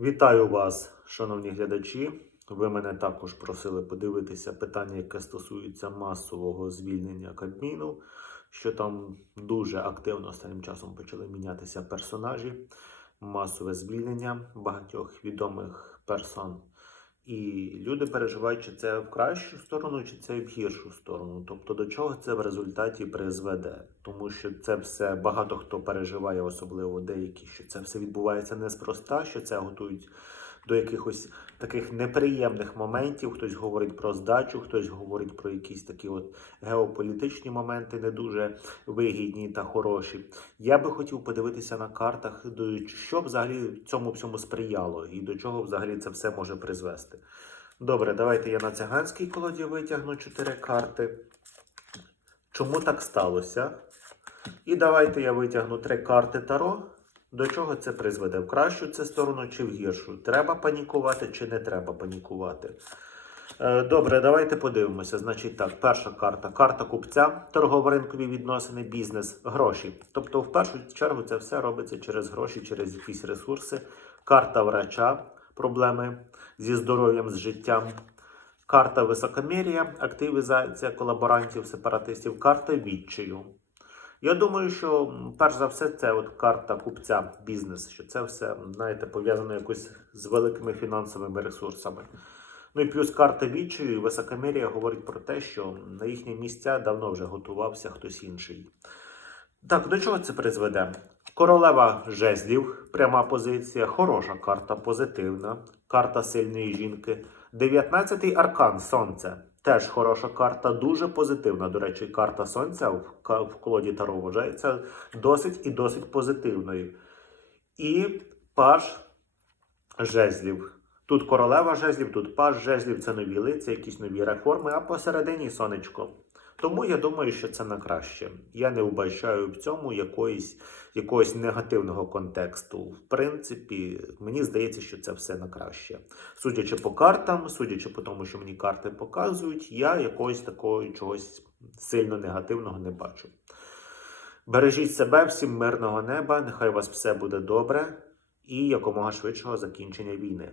Вітаю вас, шановні глядачі. Ви мене також просили подивитися питання, яке стосується масового звільнення Кабміну, що там дуже активно останнім часом почали мінятися персонажі, масове звільнення багатьох відомих персон. І люди переживають, чи це в кращу сторону, чи це в гіршу сторону. Тобто до чого це в результаті призведе. Тому що це все багато хто переживає, особливо деякі, що це все відбувається неспроста, що це готують до якихось таких неприємних моментів. Хтось говорить про здачу, хтось говорить про якісь такі от геополітичні моменти, не дуже вигідні та хороші. Я би хотів подивитися на картах, що взагалі цьому всьому сприяло, і до чого взагалі це все може призвести. Добре, давайте я на циганській колоді витягну чотири карти. Чому так сталося? І давайте я витягну три карти Таро. До чого це призведе? В кращу це сторону чи в гіршу? Треба панікувати чи не треба панікувати? Е, Добре, давайте подивимося. Значить так, перша карта. Карта купця, торгово-ринкові відносини, бізнес, гроші. Тобто, в першу чергу, це все робиться через гроші, через якісь ресурси. Карта врача, проблеми зі здоров'ям, з життям. Карта високомір'я, активізація колаборантів, сепаратистів, карта відчаю. Я думаю, що перш за все це от карта купця, бізнес, що це все, знаєте, пов'язано якось з великими фінансовими ресурсами. Ну і плюс карта відчаю і високомір'я говорить про те, що на їхні місця давно вже готувався хтось інший. Так, до чого це призведе? Королева жезлів, пряма позиція, хороша карта, позитивна, карта сильної жінки. 19-й аркан Сонце. Теж хороша карта, дуже позитивна. До речі, карта Сонця в, колоді Таро вважається досить і досить позитивною. І паж жезлів. Тут королева жезлів, тут паж жезлів, це нові лиця, якісь нові реформи, а посередині сонечко. Тому я думаю, що це на краще. Я не вбачаю в цьому якоїсь, якогось негативного контексту. В принципі, мені здається, що це все на краще. Судячи по картам, судячи по тому, що мені карти показують, я якогось такого чогось сильно негативного не бачу. Бережіть себе, всім мирного неба, нехай у вас все буде добре і якомога швидшого закінчення війни.